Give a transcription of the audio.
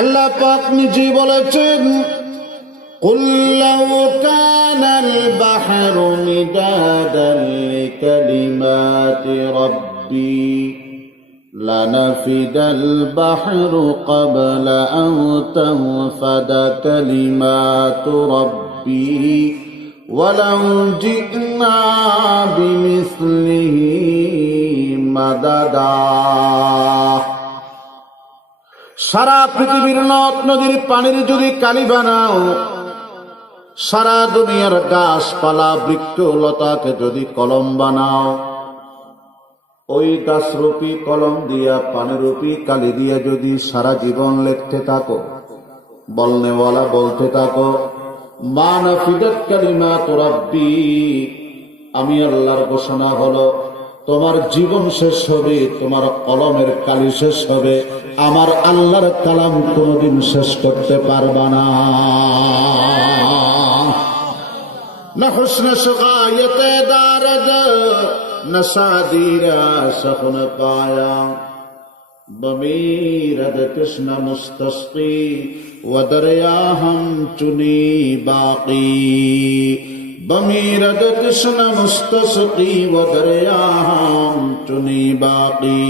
আল্লাহ পাক নিজে বলেছেন, قل لو كان البحر مدادا لكلمات ربي لنفد البحر قبل أن تنفد كلمات ربي ولو جئنا بمثله مددا। সারা পৃথিবীর নদ নদীর পানির যদি কালি বানাও, সারা দুনিয়ার গাছপালা বৃক্ষ লতাকে যদি কলম বানাও, ওই গাছরূপী কলম দিয়া পানিরূপী কালি দিয়া যদি সারা জীবন লিখতে থাকো, বলনেওয়ালা বলতে থাকো, মা নাফিদাত কালিমাত রাব্বি, আমি আল্লাহর ঘোষণা হলো তোমার জীবন শেষ হবে, তোমার কলমের কালি শেষ হবে, আমার আল্লাহর কালাম কোনদিন শেষ করতে পারবা না। না হুসন সুগায়তে দারদ না সাদিরা সখন পায়া বমিরদ কৃষ্ণ মুস্তস্কি ও দরিয়া হম চুনি বাকি। बमीरद कृष्ण मुस्तस्की व दरिया हम चुनी बाकी।